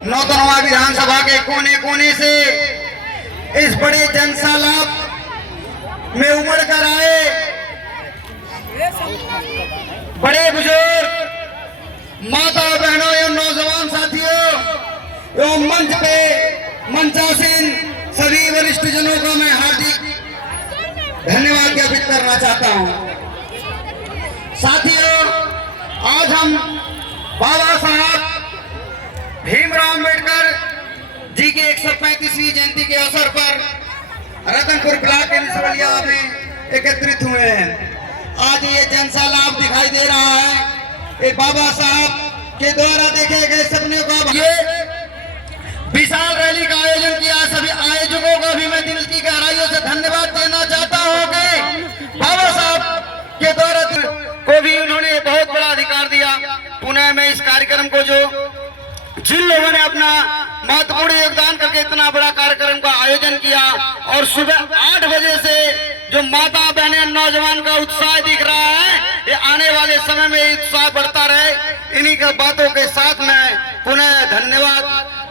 नौतनवा विधानसभा के कोने कोने से इस बड़े जनसैलाब में उमड़ कर आए बड़े बुजुर्ग, माता बहनों एवं नौजवान साथियों एवं मंच पे मंचासीन सभी वरिष्ठ जनों को मैं हार्दिक धन्यवाद ज्ञापित करना चाहता हूं। साथियों, आज हम बाबा साहब भीमराव अम्बेडकर जी की 135वीं जयंती के अवसर पर रतनपुर ब्लॉक के निसवलिया में एकत्रित हुए हैं। आज ये जनसैलाब दिखाई दे रहा है, ये बाबा साहब के द्वारा देखे गए सपने को ये विशाल रैली का आयोजन किया। सभी आयोजकों को भी मैं दिल की गहराइयों से धन्यवाद देना चाहता हूँ कि बाबा साहब के द्वारा को भी उन्होंने बहुत बड़ा अधिकार दिया। पुणे में इस कार्यक्रम को जिन लोगों ने अपना महत्वपूर्ण योगदान करके इतना बड़ा कार्यक्रम का आयोजन किया और सुबह 8 बजे से जो माता बहनें नौजवान का उत्साह दिख रहा है, ये आने वाले समय में उत्साह बढ़ता रहे। इन्हीं का बातों के साथ मैं पुनः धन्यवाद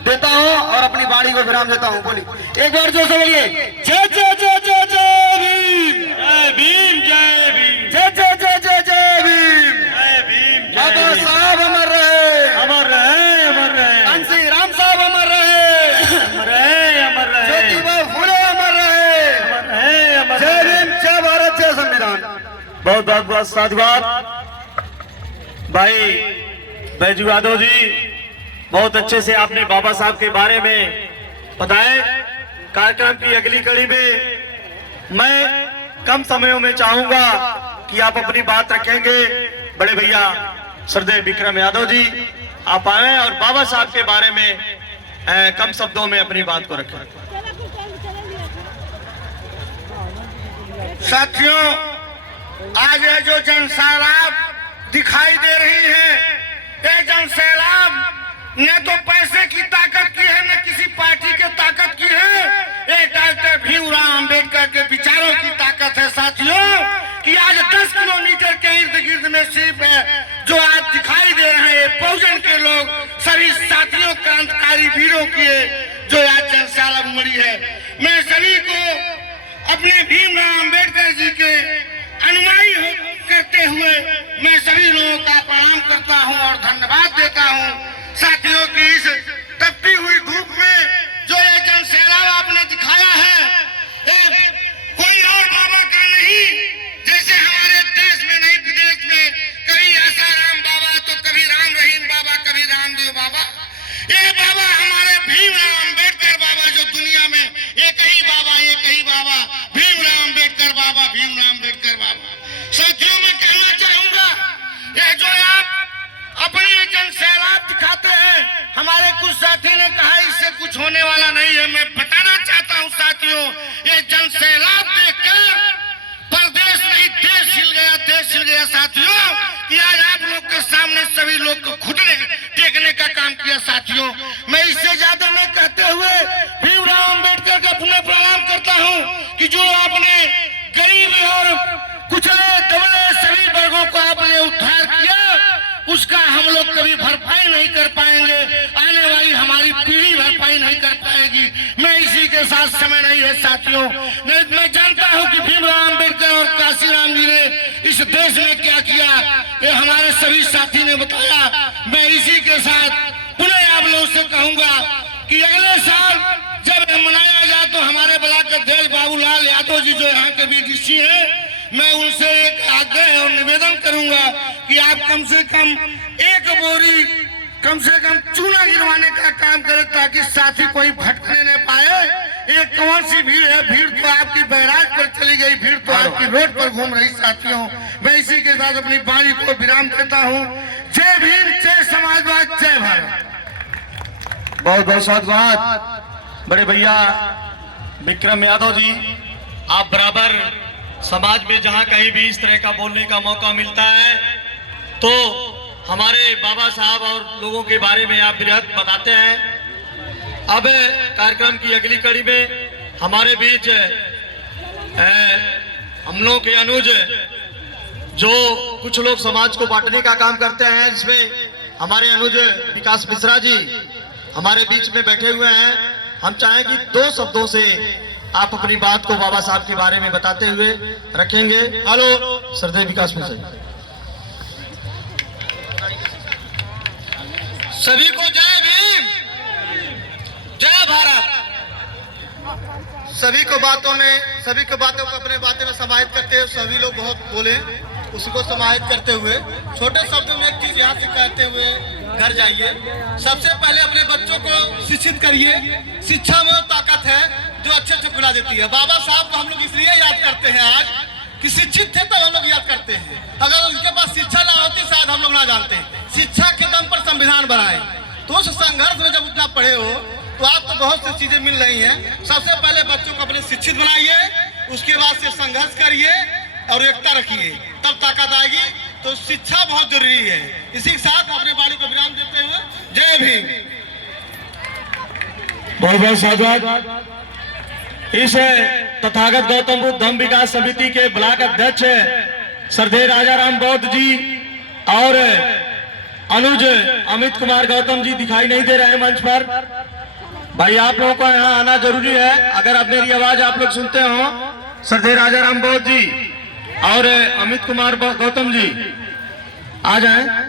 देता हूं और अपनी वाणी को विराम देता हूं। बोलिए एक बार जो से बोलिए जय जय जय जय जय भीम, जय भीम, जय भीम, जय जय जय जय जय भीम, जय भीम। बाबा साहब अमर रहे, अमर रहे, अमर रहे। कांसी राम साहब अमर रहे, अमर रहे, अमर रहे। ज्योतिबा फुले अमर रहे, अमर रहे, अमर। जय भीम, जय भारत, जय संविधान। बहुत बहुत बहुत साधुवाद भाई बैजू यादव जी, बहुत अच्छे से आपने बाबा साहब के बारे में बताए। कार्यक्रम की अगली कड़ी में मैं कम समयों में चाहूंगा कि आप अपनी बात रखेंगे। बड़े भैया श्रद्धेय विक्रम यादव जी, आप आए और बाबा साहब के बारे में कम शब्दों में अपनी बात को रखें। साथियों, आज ये जो जनसैलाब दिखाई दे रही है, ये जनसैलाब न तो पैसे की ताकत की है, न किसी पार्टी के ताकत की है, ये डॉक्टर भीमराव अम्बेडकर के विचारों की ताकत है। साथियों, कि आज 10 किलोमीटर के इर्द गिर्द में सिर्फ जो आज दिखाई दे रहे हैं बहुजन के लोग, सभी साथियों क्रांतिकारी वीरों की जो आज जनसैलाब उमड़ी है। मैं सभी को अपने भीमराव अम्बेडकर जी के अनुयायी करते हुए मैं सभी लोगों का प्रणाम करता हूं और धन्यवाद देता हूं। साथियों की इस तपती हुई धूप में जो ये जनसैलाब आपने दिखाया है, कोई और बाबा का नहीं, जैसे हमारे देश में नहीं विदेश में कभी आसाराम बाबा, तो कभी राम रहीम बाबा, कभी रामदेव बाबा। ये बाबा हमारे भीमराव अम्बेडकर बाबा, जो दुनिया में एक ही बाबा, भीमराव अम्बेडकर बाबा, भीमराव अम्बेडकर बाबा। साथियों, मैं कहना चाहूंगा, ये जो आप अपने जनसैलाब दिखाते हैं, हमारे कुछ साथी ने कहा इससे कुछ होने वाला नहीं है। मैं बताना चाहता हूं साथियों, ये जनसैलाब देखकर प्रदेश नहीं देश हिल गया, देश हिल गया। साथियों, कि आज आप लोग के सामने सभी लोग को घुटने टेकने का काम किया। साथियों, मैं इससे ज्यादा न कहते हुए भीमराव अम्बेडकर का पुनः प्रणाम करता हूं कि जो आपने गरीब और कुचले दबले सभी वर्गों को आपने उद्धार किया, उसका हम लोग कभी भरपाई नहीं कर पाएंगे, आने वाली हमारी पीढ़ी भरपाई नहीं कर पाएगी। मैं इसी के साथ समय नहीं है साथियों। मैं जानता हूं कि भीमराव अम्बेडकर और काशीराम जी ने इस देश में क्या किया, ये हमारे सभी साथी ने बताया। मैं इसी के साथ पुनः आप लोगों से कहूंगा कि अगले साल जब मनाया जाए तो हमारे ब्लॉक अध्यक्ष बाबूलाल यादव जी, जो यहाँ के बीडीसी हैं, मैं उनसे एक आग्रह और निवेदन करूंगा कि आप कम से कम एक बोरी कम से कम चूना गिरवाने का काम करें, ताकि साथी कोई भटकने न पाए। ये कौन सी भीड़ है? भीड़ तो आपकी बैराज पर चली गई, भीड़ तो आपकी रोड पर घूम रही। साथियों, मैं इसी के साथ अपनी वाणी को विराम देता हूँ। जय भीम, जय समाजवाद, जय भारत। बहुत बहुत साधुवाद बड़े भैया विक्रम यादव जी, आप बराबर समाज में जहां कहीं भी इस तरह का बोलने का मौका मिलता है तो हमारे बाबा साहब और लोगों के बारे में आप बृहद बताते हैं। अब कार्यक्रम की अगली कड़ी में हमारे बीच हम लोगों के अनुज जो कुछ लोग समाज को बांटने का काम करते हैं, जिसमें हमारे अनुज विकास मिश्रा जी हमारे बीच में बैठे हुए हैं। हम चाहें कि 2 शब्दों से आप अपनी बात को बाबा साहब के बारे में बताते हुए रखेंगे। हेलो सरदेव विकास मिशन। सभी को जय भीम, जय भारत। सभी को अपने बातें में समाहित करते हुए सभी लोग बहुत बोले, उसको समाहित करते हुए छोटे शब्दों में एक चीज यहाँ से कहते हुए घर जाइए। सबसे पहले अपने बच्चों को शिक्षित करिए। शिक्षा में ताकत है जो अच्छे खुला देती है। बाबा साहब को हम लोग इसलिए याद करते हैं आज कि शिक्षित थे तो हम लोग याद करते हैं। अगर उनके पास शिक्षा ना होती शायद हम लोग ना जानते। शिक्षा के दम पर संविधान बनाए, तो उस संघर्ष में जब उतना पढ़े हो तो आपको बहुत सी चीजें मिल रही हैं। सबसे पहले बच्चों को अपने शिक्षित बनाइए, उसके बाद से संघर्ष करिए और एकता रखिए, तब ताकत आएगी। तो शिक्षा बहुत जरूरी है। इसी के साथ अपने वाणी को विराम देते हुए जय भीम। बहुत बहुत साधुवाद। इस तथागत गौतम बुद्ध धम्म विकास समिति के ब्लॉक अध्यक्ष श्रद्धेय राजाराम बौद्ध जी और अनुज अमित कुमार गौतम जी दिखाई नहीं दे रहे हैं मंच पर। भाई आप लोगों को यहाँ आना जरूरी है। अगर आप मेरी आवाज आप लोग सुनते हो, श्रद्धेय राजाराम बौद्ध जी और अमित कुमार गौतम जी आ जाएं।